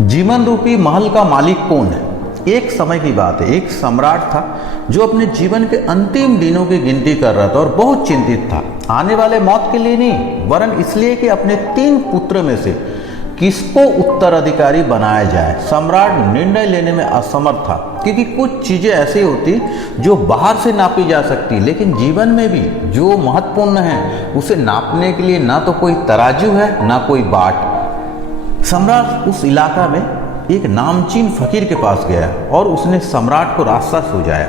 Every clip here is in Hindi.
जीवन रूपी महल का मालिक कौन है? एक समय की बात है, एक सम्राट था जो अपने जीवन के अंतिम दिनों की गिनती कर रहा था और बहुत चिंतित था। आने वाले मौत के लिए नहीं, वरन इसलिए कि अपने 3 पुत्र में से किसको उत्तराधिकारी बनाया जाए। सम्राट निर्णय लेने में असमर्थ था, क्योंकि कुछ चीजें ऐसी होती जो बाहर से नापी जा सकती, लेकिन जीवन में भी जो महत्वपूर्ण है उसे नापने के लिए ना तो कोई तराजू है ना कोई बाट। सम्राट उस इलाका में एक नामचीन फकीर के पास गया और उसने सम्राट को रास्ता सुझाया।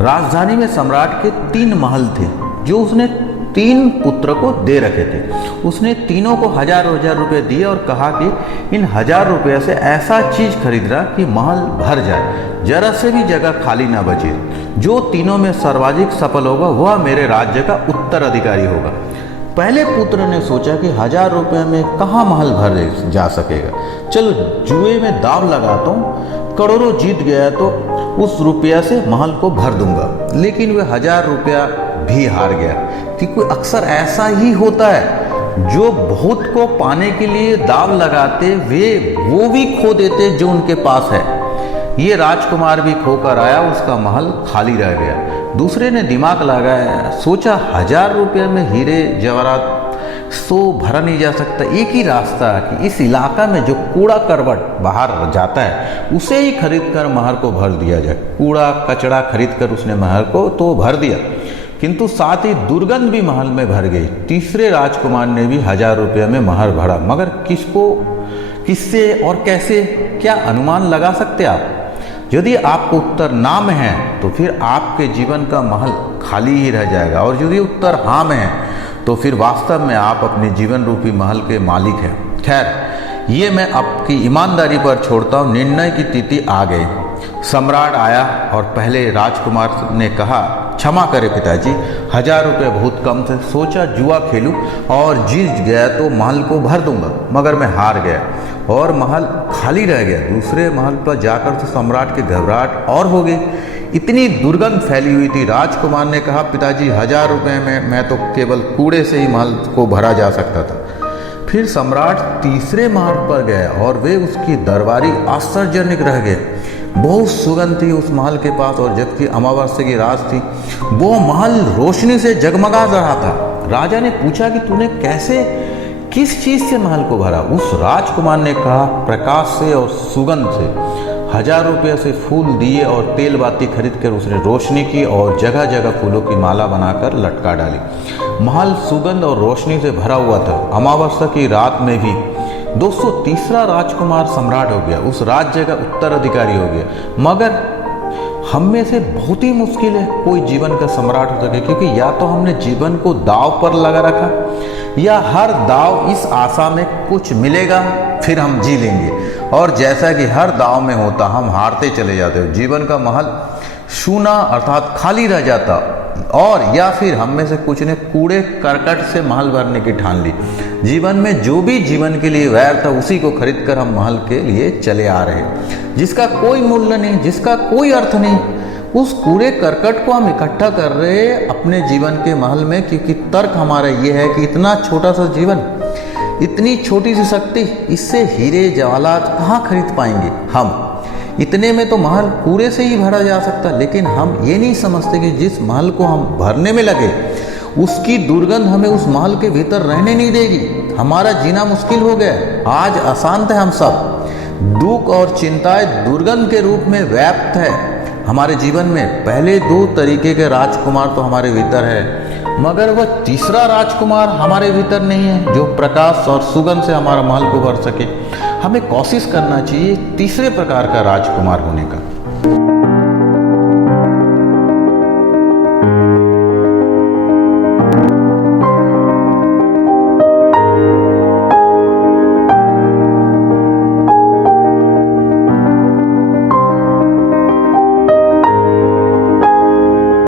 राजधानी में सम्राट के 3 महल थे जो उसने 3 पुत्र को दे रखे थे। उसने तीनों को 1000 रुपये दिए और कहा कि इन 1000 रुपये से ऐसा चीज खरीदना कि महल भर जाए, जरा से भी जगह खाली ना बचे। जो तीनों में सर्वाधिक सफल होगा वह मेरे राज्य का उत्तराधिकारी होगा। पहले पुत्र ने सोचा कि 1000 रुपये में कहाँ महल भर जा सकेगा, चलो जुए में दाव लगाता हूँ, करोड़ों जीत गया तो उस रुपया से महल को भर दूंगा। लेकिन वह 1000 रुपया भी हार गया, क्योंकि अक्सर ऐसा ही होता है, जो बहुत को पाने के लिए दाव लगाते वे वो भी खो देते जो उनके पास है। ये राजकुमार भी खोकर आया, उसका महल खाली रह गया। दूसरे ने दिमाग लगाया, सोचा 1000 रुपये में हीरे जवाहरात सो भरा नहीं जा सकता। एक ही रास्ता कि इस इलाका में जो कूड़ा करवट बाहर जाता है उसे ही खरीद कर महल को भर दिया जाए। कूड़ा कचड़ा खरीद कर उसने महल को तो भर दिया, किंतु साथ ही दुर्गंध भी महल में भर गई। तीसरे राजकुमार ने भी 1000 रुपये में महल भरा, मगर किसको, किससे और कैसे, क्या अनुमान लगा सकते आप? यदि आपको उत्तर ना में है तो फिर आपके जीवन का महल खाली ही रह जाएगा, और यदि उत्तर हाँ में है तो फिर वास्तव में आप अपने जीवन रूपी महल के मालिक हैं। खैर, ये मैं आपकी ईमानदारी पर छोड़ता हूँ। निर्णय की तिथि आ गई। सम्राट आया और पहले राजकुमार ने कहा, क्षमा करें पिताजी, 1000 रुपये बहुत कम थे। सोचा जुआ खेलूं और जीत गया तो महल को भर दूंगा, मगर मैं हार गया और महल खाली रह गया। दूसरे महल पर जाकर तो सम्राट की घबराहट और हो गई, इतनी दुर्गंध फैली हुई थी। राजकुमार ने कहा, पिताजी 1000 रुपये में मैं तो केवल कूड़े से ही महल को भरा जा सकता था। फिर सम्राट तीसरे महल पर गया और वे उसकी दरबारी आश्चर्यजनक रह गए। बहुत सुगंध थी उस महल के पास, और जबकि अमावस्या की रात थी, वो महल रोशनी से जगमगा रहा था। राजा ने पूछा कि तूने कैसे, किस चीज से महल को भरा? उस राजकुमार ने कहा, प्रकाश से और सुगंध से। 1000 रुपये से फूल दिए और तेल बाती खरीद कर उसने रोशनी की और जगह जगह फूलों की माला बनाकर लटका डाली। महल सुगंध और रोशनी से भरा हुआ था। अमावस्या की रात में भी 203रा राजकुमार सम्राट हो गया, उस राज्य का उत्तराधिकारी हो गया। मगर हम में से बहुत ही मुश्किल है कोई जीवन का सम्राट हो सके, क्योंकि या तो हमने जीवन को दाव पर लगा रखा, या हर दाव इस आशा में कुछ मिलेगा फिर हम जी लेंगे, और जैसा कि हर दाव में होता हम हारते चले जाते हो। जीवन का महल सूना अर्थात खाली रह जाता, और या फिर हम में से कुछ ने कूड़े करकट से महल भरने की ठान ली। जीवन में जो भी जीवन के लिए वैर था उसी को खरीद कर हम महल के लिए चले आ रहे हैं, जिसका कोई मूल्य नहीं, जिसका कोई अर्थ नहीं। उस कूड़े करकट को हम इकट्ठा कर रहे हैं अपने जीवन के महल में, क्योंकि तर्क हमारा ये है कि इतना छोटा सा जीवन, इतनी छोटी सी शक्ति, इससे हीरे जवाहरात कहाँ खरीद पाएंगे हम? इतने में तो महल कूड़े से ही भरा जा सकता। लेकिन हम ये नहीं समझते कि जिस महल को हम भरने में लगे उसकी दुर्गंध हमें उस महल के भीतर रहने नहीं देगी। हमारा जीना मुश्किल हो गया। आज अशांत है हम सब, दुख और चिंताएं दुर्गंध के रूप में व्याप्त है हमारे जीवन में। पहले 2 तरीके के राजकुमार तो हमारे भीतर है, मगर वह तीसरा राजकुमार हमारे भीतर नहीं है जो प्रकाश और सुगंध से हमारा महल को भर सके। हमें कोशिश करना चाहिए तीसरे प्रकार का राजकुमार होने का।